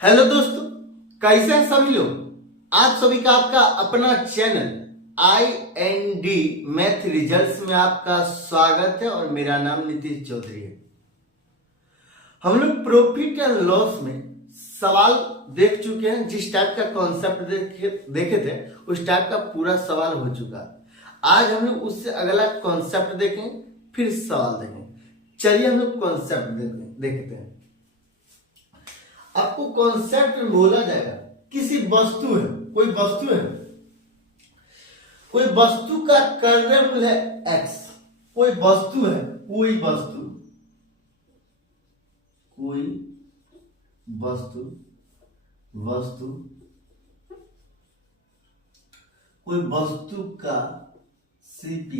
Hello दोस्तों, कैसे हैं सभी लोग। आप सभी का आपका अपना चैनल IND मैथ रिजल्ट्स में आपका स्वागत है और मेरा नाम नीतीश चौधरी है। हम लोग प्रॉफिट एंड लॉस में सवाल देख चुके हैं। जिस टाइप का कॉन्सेप्ट देखे थे उस टाइप का पूरा सवाल हो चुका है। आज हम लोग उससे अगला कॉन्सेप्ट देखें, फिर सवाल देखें। चलिए हम लोग कॉन्सेप्ट देखते हैं। आपको कॉन्सेप्ट में बोला जाएगा किसी वस्तु है, कोई वस्तु का कार्य मूल्य है x। कोई वस्तु है, कोई वस्तु का CP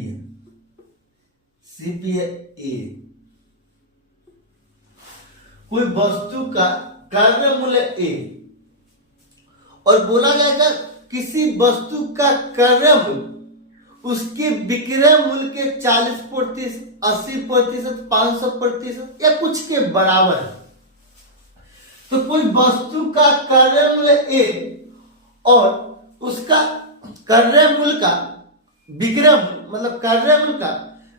है A। कोई वस्तु का कार्य मूल्य A और बोला जाएगा किसी वस्तु का कार्य मूल्य उसके विक्रय मूल्य के 40%, 80%, 500% या कुछ के बराबर है। तो कोई वस्तु का कार्य मूल्य A और उसका कार्य मूल्य का विक्रय मतलब कार्य मूल्य का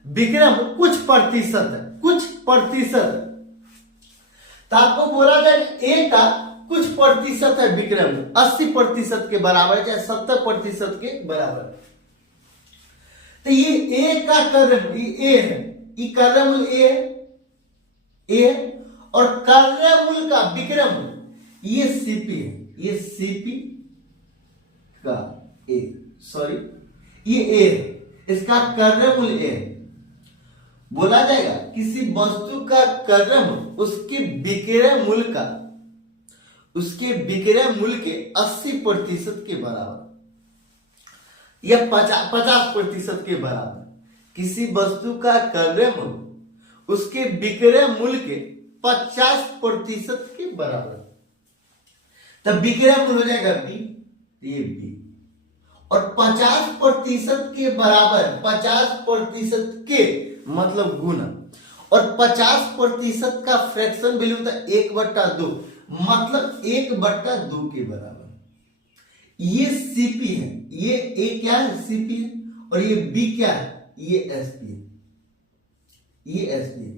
विक्रय मूल्य कुछ प्रतिशत है। तो आपको बोला जाए A का कुछ प्रतिशत है विक्रय मूल्य, 80% के बराबर चाहे 70% के बराबर। तो ये A का कार्य मूल्य A है, ये कार्य मूल्य A है और कार्य मूल्य का विक्रय मूल्य ये CP है, ये CP का A, ये A है, इसका कार्य मूल्य A है। बोला जाएगा किसी वस्तु का कार्य मूल्य उसके विक्रय मूल्य के 80% के बराबर या 50% के बराबर। किसी वस्तु का कार्य मूल्य उसके विक्रय मूल्य के 50% के बराबर, तब विक्रय मूल्य हो जाएगा B, ये B और 50% के बराबर, 50% के मतलब गुना और 50% का फ्रैक्शन वैल्यू होता है 1/2, मतलब 1/2 के बराबर। ये CP है, ये A क्या है CP है और ये B क्या है, ये SP है, ये SP है।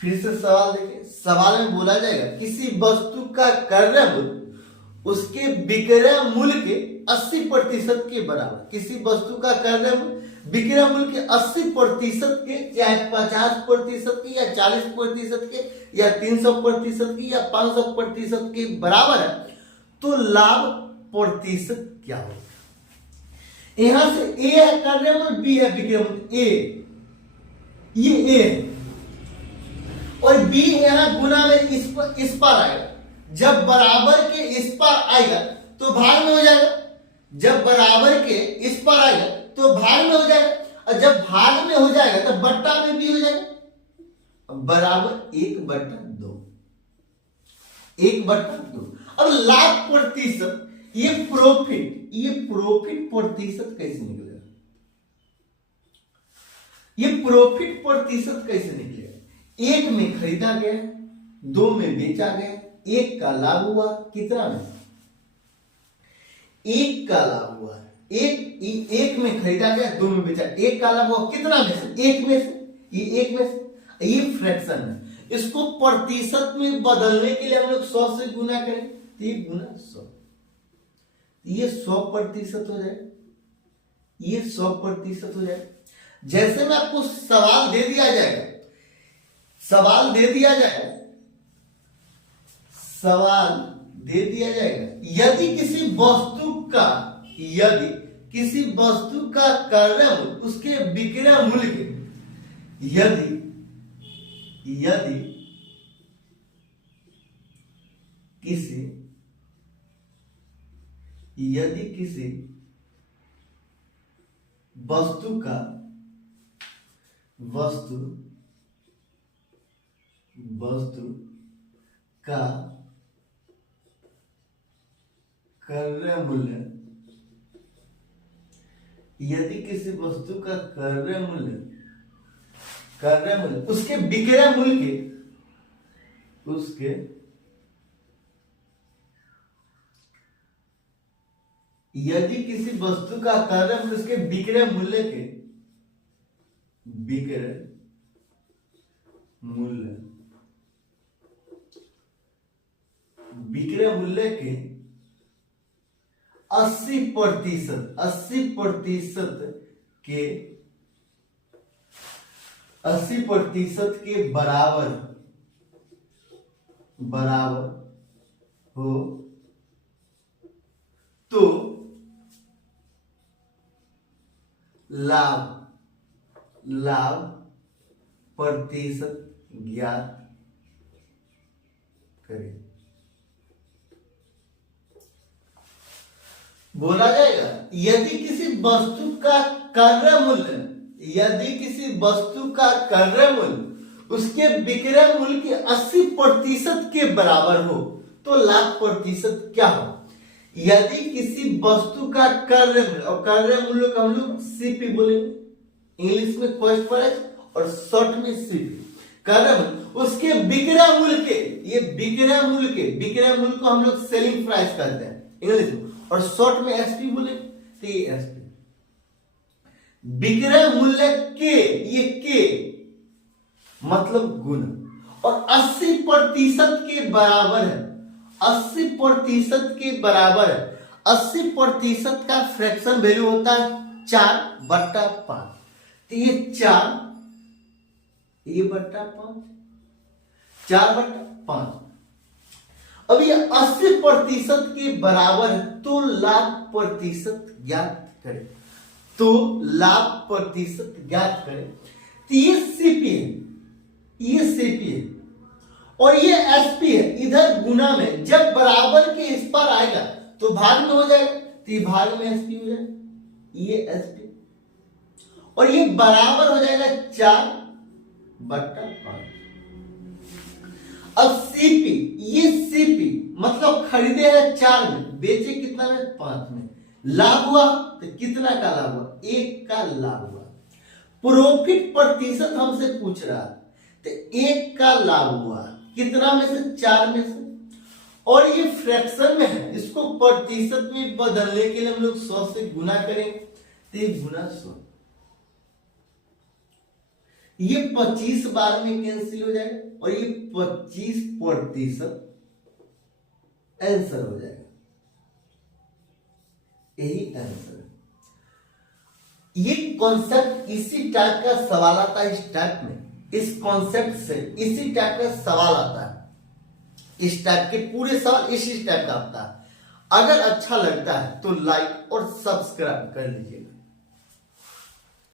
फिर से सवाल देखिए। सवाल में बोला जाएगा किसी वस्तु का कार्य मूल्य उसके विक्रय मूल्य के 80% के बराबर। किसी वस्तु का कार्य मूल्य विक्रय मूल्य के 80% के, चाहे 50% के या 40% के या 300% के या 500% के बराबर है, तो लाभ प्रतिशत क्या होगा। यहां से A है कार्य मूल्य, B है विक्रय मूल्य, ये A है और B यहां गुना में इस पर आएगा। जब बराबर के इस पर आएगा तो भाग में हो जाएगा, जब बराबर के इस पर आएगा तो भाग में हो जाएगा और जब भाग में हो जाएगा तो बट्टा में भी हो जाएगा, बराबर 1/2। अब लाभ प्रतिशत, ये प्रॉफिट प्रतिशत कैसे निकलेगा, ये प्रॉफिट प्रतिशत कैसे निकलेगा। 1 में खरीदा गया, 2 में बेचा गया, 1 का लाभ हुआ, कितना में 1 का लाभ हुआ। एक में खरीदा गया, 2 में बेचा, 1 का लाभ हुआ, कितना में से 1 में से, ये 1 में से, ये फ्रैक्शन है। इसको प्रतिशत में बदलने के लिए हम लोग 100 से गुना करें, 1 गुना 100, ये 100% हो जाए, ये 100% हो जाए। जैसे में आपको सवाल दे दिया जाएगा, यदि किसी वस्तु का कार्य मूल्य उसके विक्रय मूल्य के, यदि किसी वस्तु का कार्य मूल्य, यदि किसी वस्तु का कार्य मूल्य उसके विक्रय मूल्य के यदि किसी वस्तु का क्रय मूल्य उसके विक्रय मूल्य के विक्रय मूल्य के 80% के बराबर हो तो लाभ प्रतिशत ज्ञात करें। बोला जाएगा यदि किसी वस्तु का क्रय मूल्य उसके विक्रय मूल्य के 80% के बराबर हो तो लाभ प्रतिशत क्या हो। यदि किसी वस्तु का क्रय मूल्य, और क्रय मूल्य का हम लोग सीपी बोलेंगे, इंग्लिश में कॉस्ट प्राइस और शॉर्ट में सीपी, क्रय मूल्य उसके विक्रय मूल्य के, ये विक्रय मूल्य को हम लोग सेलिंग प्राइस कहते हैं इंग्लिश में, और शॉर्ट में एसपी बोले तो ये एसपी। विक्रय मूल्य के, ये के मतलब गुण, और 80% के बराबर है, 80% के बराबर है। 80% का फ्रैक्शन वैल्यू होता है 4/5, तो ये 4 बट्टा 5 अब ये 80% के बराबर है तो लाभ प्रतिशत ज्ञात करें। तो ये सीपी है, और ये एसपी है। इधर गुना में जब बराबर के इस पर आएगा तो भाग में हो जाएगा, तो ये भाग में एसपी हो जाएगा, ये एसपी, और ये बराबर हो जाएगा 4/5। अब सीपी मतलब खरीदे है 4 में, बेचे कितना में 5 में, लाभ हुआ तो कितना का लाभ हुआ, 1 का लाभ हुआ। प्रॉफिट प्रतिशत हमसे पूछ रहा तो 1 का लाभ हुआ, कितना में से, 4 में से, और ये फ्रैक्शन में है, इसको प्रतिशत में बदलने के लिए हम लोग 100 से गुना करेंगे, तो ये गुना 100, ये 25 बार में कैंसिल हो जाएगा, और ये 25% आंसर हो जाएगा, यही आंसर है। ये कॉन्सेप्ट इसी टाइप का सवाल आता है, इस टाइप में, इस कॉन्सेप्ट से इसी टाइप का सवाल आता है, इस टाइप के पूरे सवाल इसी टाइप का आता है। अगर अच्छा लगता है तो लाइक और सब्सक्राइब कर लीजिएगा।